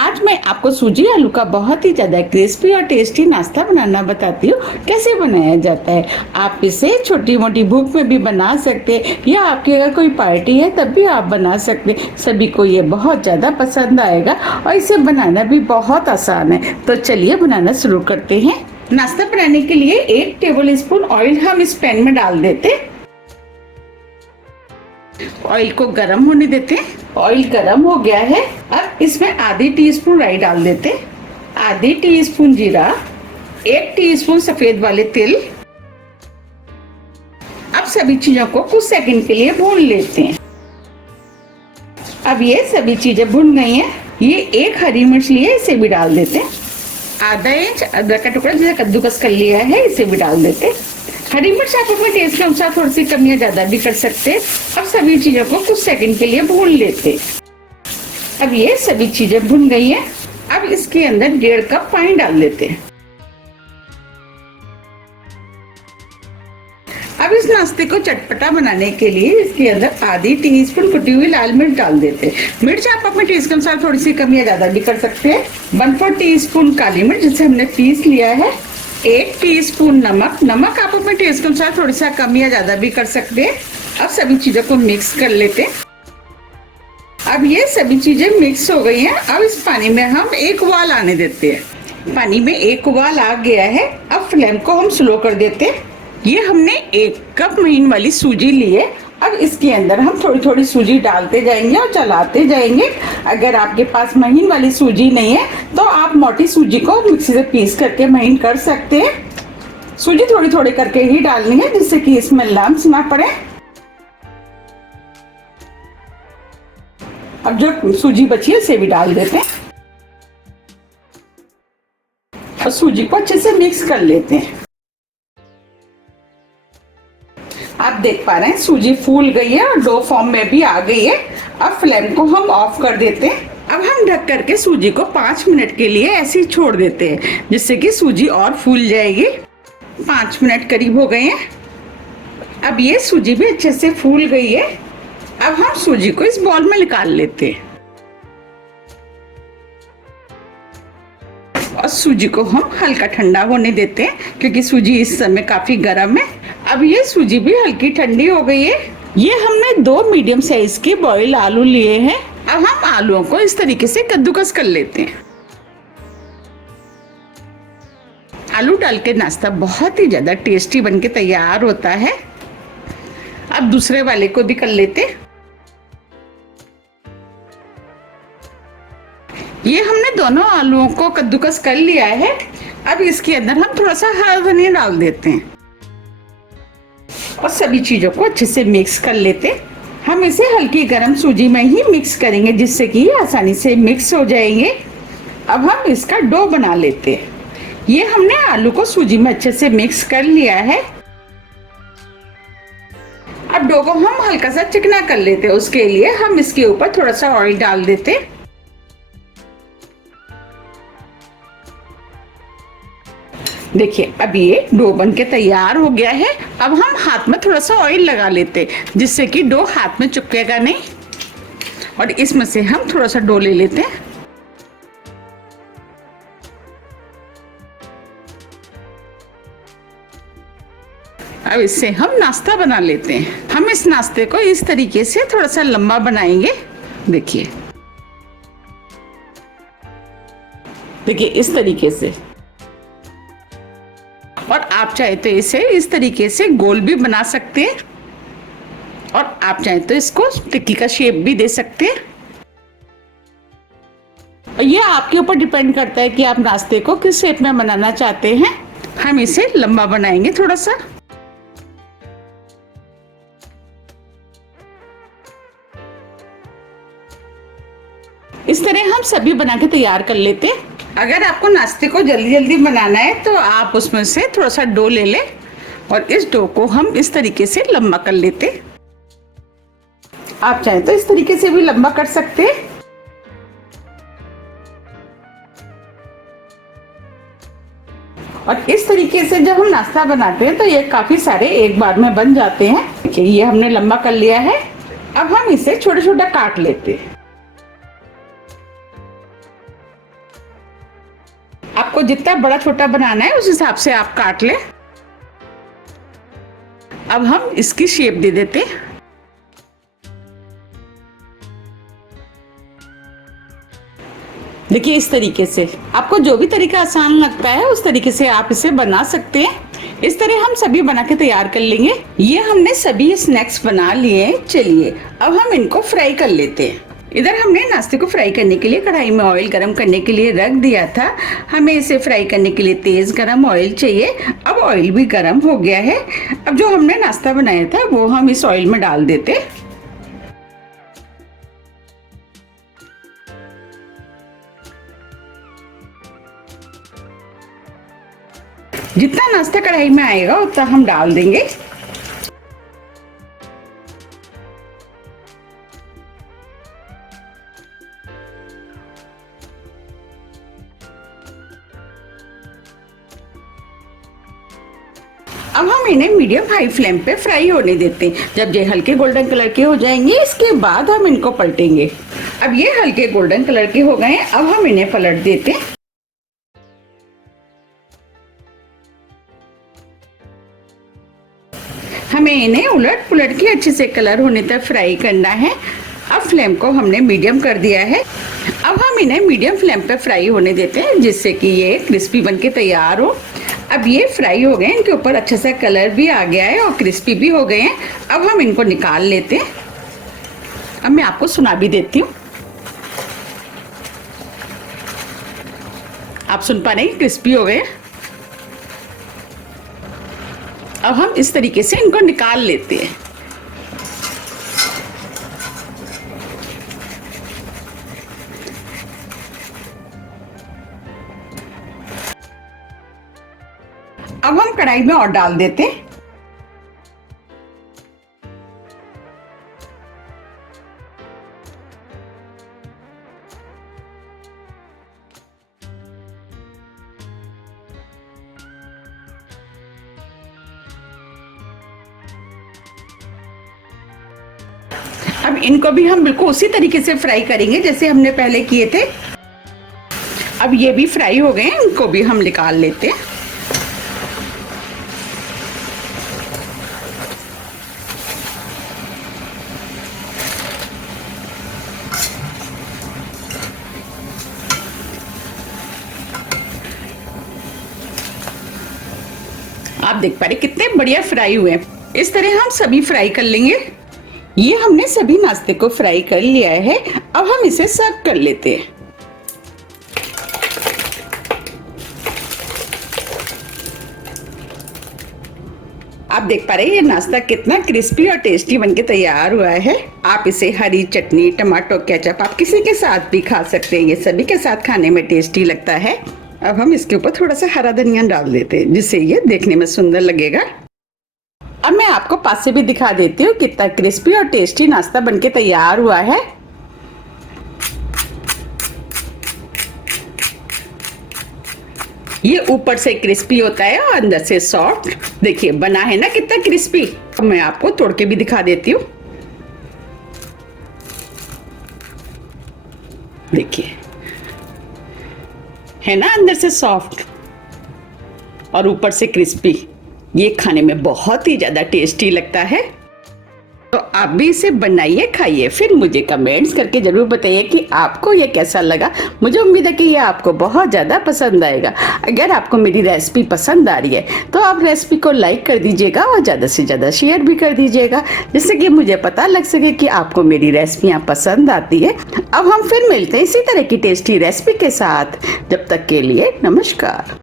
आज मैं आपको सूजी आलू का बहुत ही ज़्यादा क्रिस्पी और टेस्टी नाश्ता बनाना बताती हूँ कैसे बनाया जाता है। आप इसे छोटी मोटी भूख में भी बना सकते हैं या आपके अगर कोई पार्टी है तब भी आप बना सकते हैं। सभी को ये बहुत ज़्यादा पसंद आएगा और इसे बनाना भी बहुत आसान है। तो चलिए बनाना शुरू करते हैं। नाश्ता बनाने के लिए 1 टेबल स्पून ऑयल हम इस पैन में डाल देते। ऑयल को गर्म होने देते। ऑयल गर्म हो गया है। अब इसमें आधी टीस्पून राई डाल देते, आधी टीस्पून जीरा, 1 टीस्पून सफेद वाले तिल। अब सभी चीजों को कुछ सेकंड के लिए भून लेते हैं। अब ये सभी चीजें भुन गई हैं। ये 1 हरी मिर्च लिए, इसे भी डाल देते हैं। आधा इंच अदरक का टुकड़ा जिसे कद्दूकस कर लिया है, इसे भी डाल देते। हरी मिर्च आप अपने टेस्ट के अनुसार थोड़ी सी कम या ज्यादा भी कर सकते हैं। अब सभी चीजों को कुछ सेकंड के लिए भून लेते। अब ये सभी चीजें भुन गई हैं। अब इसके अंदर 1.5 कप पानी डाल देते हैं। अब इस नाश्ते को चटपटा बनाने के लिए इसके अंदर आधी टीस्पून कुटी हुई लाल मिर्च डाल देते। मिर्च आप अपने टेस्ट के अनुसार थोड़ी सी कम या ज्यादा भी कर सकते हैं। 1/4 टीस्पून काली मिर्च जिसे हमने पीस लिया है। 1 टीस्पून नमक। नमक आप अपने टेस्ट के अनुसार थोड़ी सा कम या ज्यादा भी कर सकते हैं। अब सभी चीजों को मिक्स कर लेते हैं। अब ये सभी चीजें मिक्स हो गई हैं। अब इस पानी में हम 1 उबाल आने देते हैं। पानी में 1 उबाल आ गया है। अब फ्लेम को हम स्लो कर देते हैं। ये हमने 1 कप महीन वाली सूजी ली है। अब इसके अंदर हम थोड़ी थोड़ी सूजी डालते जाएंगे और चलाते जाएंगे। अगर आपके पास महीन वाली सूजी नहीं है तो आप मोटी सूजी को मिक्सी से पीस करके महीन कर सकते हैं। सूजी थोड़ी थोड़ी करके ही डालनी है जिससे कि इसमें लम्स ना पड़े। अब जो सूजी बची है उसे भी डाल देते हैं और सूजी को अच्छे से मिक्स कर लेते हैं। आप देख पा रहे हैं सूजी फूल गई है और डो फॉर्म में भी आ गई है। अब फ्लेम को हम ऑफ कर देते हैं। अब हम ढक करके सूजी को 5 मिनट के लिए ऐसे ही छोड़ देते हैं जिससे कि सूजी और फूल जाएगी। 5 मिनट करीब हो गए हैं। अब ये सूजी भी अच्छे से फूल गई है। अब हम सूजी को इस बॉल में निकाल लेते हैं और सूजी को हम हल्का ठंडा होने देते हैं क्योंकि सूजी इस समय काफी गर्म है। अब ये सूजी भी हल्की ठंडी हो गई है। ये हमने 2 मीडियम साइज के बॉयल आलू लिए हैं। अब हम आलूओं को इस तरीके से कद्दूकस कर लेते हैं। आलू डाल के नाश्ता बहुत ही ज्यादा टेस्टी बनके तैयार होता है। अब दूसरे वाले को भी कर लेते हैं। ये हमने दोनों आलूओं को कद्दूकस कर लिया है। अब इसके अंदर हम थोड़ा सा हरा धनिया डाल देते हैं और सभी चीजों को अच्छे से मिक्स कर लेते। हम इसे हल्की गर्म सूजी में ही मिक्स करेंगे जिससे कि ये आसानी से मिक्स हो जाएंगे। अब हम इसका डो बना लेते हैं। ये हमने आलू को सूजी में अच्छे से मिक्स कर लिया है। अब डो को हम हल्का सा चिकना कर लेते हैं। उसके लिए हम इसके ऊपर थोड़ा सा ऑयल डाल देते। देखिए अब ये डो बन के तैयार हो गया है। अब हम हाथ में थोड़ा सा ऑयल लगा लेते जिससे कि डो हाथ में चिपकेगा नहीं। और इसमें से हम थोड़ा सा डो ले लेते हैं। अब इससे हम नाश्ता बना लेते हैं। हम इस नाश्ते को इस तरीके से थोड़ा सा लंबा बनाएंगे। देखिए देखिए इस तरीके से। और आप चाहे तो इसे इस तरीके से गोल भी बना सकते हैं और आप चाहे तो इसको टिक्की का शेप भी दे सकते हैं। और ये आपके ऊपर डिपेंड करता है कि आप नाश्ते को किस शेप में बनाना चाहते हैं। हम इसे लंबा बनाएंगे थोड़ा सा। इस तरह हम सभी बना के तैयार कर लेते हैं। अगर आपको नाश्ते को जल्दी जल्दी बनाना है तो आप उसमें से थोड़ा सा डो ले लें और इस डो को हम इस तरीके से लंबा कर लेते। आप चाहें तो इस तरीके से भी लंबा कर सकते हैं। और इस तरीके से जब हम नाश्ता बनाते हैं तो ये काफी सारे एक बार में बन जाते हैं। देखिए ये हमने लंबा कर लिया है। अब हम इसे छोटा छोटा काट लेते हैं। आपको जितना बड़ा छोटा बनाना है उस हिसाब से आप काट लें। अब हम इसकी शेप दे देते हैं। देखिए इस तरीके से, आपको जो भी तरीका आसान लगता है उस तरीके से आप इसे बना सकते हैं। इस तरह हम सभी बना के तैयार कर लेंगे। ये हमने सभी स्नैक्स बना लिए। चलिए अब हम इनको फ्राई कर लेते हैं। इधर हमने नाश्ते को फ्राई करने के लिए कढ़ाई में ऑयल गरम करने के लिए रख दिया था। हमें इसे फ्राई करने के लिए तेज गरम ऑयल चाहिए। अब ऑयल भी गरम हो गया है। अब जो हमने नाश्ता बनाया था वो हम इस ऑयल में डाल देते हैं। जितना नाश्ता कढ़ाई में आएगा उतना हम डाल देंगे। अब हम इन्हें मीडियम हाई फ्लेम पे फ्राई होने देते हैं। जब ये हल्के गोल्डन कलर के हो जाएंगे इसके बाद हम इनको पलटेंगे। अब ये हल्के गोल्डन कलर के हो गए। अब हम इन्हें पलट देते हैं। हमें इन्हें उलट पुलट के अच्छे से कलर होने तक फ्राई करना है। अब फ्लेम को हमने मीडियम कर दिया है। अब हम इन्हें मीडियम फ्लेम पे फ्राई होने देते हैं जिससे कि ये क्रिस्पी बन के तैयार हो। अब ये फ्राई हो गए, इनके ऊपर अच्छा सा कलर भी आ गया है और क्रिस्पी भी हो गए हैं। अब हम इनको निकाल लेते हैं। अब मैं आपको सुना भी देती हूँ। आप सुन पा रहे हैं, क्रिस्पी हो गए। अब हम इस तरीके से इनको निकाल लेते हैं। अब हम कढ़ाई में और डाल देते हैं। अब इनको भी हम बिल्कुल उसी तरीके से फ्राई करेंगे जैसे हमने पहले किए थे। अब ये भी फ्राई हो गए हैं, इनको भी हम निकाल लेते हैं। आप देख पा रहे कितने बढ़िया फ्राई हुए हैं। इस तरह हम सभी फ्राई कर लेंगे। ये हमने सभी नाश्ते को फ्राई कर लिया है। अब हम इसे सर्व कर लेते हैं। आप देख पा रहे हैं ये नाश्ता कितना क्रिस्पी और टेस्टी बनके तैयार हुआ है। आप इसे हरी चटनी, टमाटो केचप, आप किसी के साथ भी खा सकते हैं। ये सभी के साथ खाने में टेस्टी लगता है। अब हम इसके ऊपर थोड़ा सा हरा धनिया डाल देते हैं जिससे ये देखने में सुंदर लगेगा। अब मैं आपको पास से भी दिखा देती हूँ कितना क्रिस्पी और टेस्टी नाश्ता बनके तैयार हुआ है। ये ऊपर से क्रिस्पी होता है और अंदर से सॉफ्ट। देखिए बना है ना कितना क्रिस्पी। अब मैं आपको तोड़ के भी दिखा देती हूँ। देखिए है ना, अंदर से सॉफ्ट और ऊपर से क्रिस्पी। ये खाने में बहुत ही ज्यादा टेस्टी लगता है। तो आप भी इसे बनाइए, खाइए, फिर मुझे कमेंट्स करके जरूर बताइए कि आपको ये कैसा लगा। मुझे उम्मीद है कि ये आपको बहुत ज़्यादा पसंद आएगा। अगर आपको मेरी रेसिपी पसंद आ रही है तो आप रेसिपी को लाइक कर दीजिएगा और ज़्यादा से ज़्यादा शेयर भी कर दीजिएगा जिससे कि मुझे पता लग सके कि आपको मेरी रेसिपियाँ पसंद आती है। अब हम फिर मिलते हैं इसी तरह की टेस्टी रेसिपी के साथ। जब तक के लिए नमस्कार।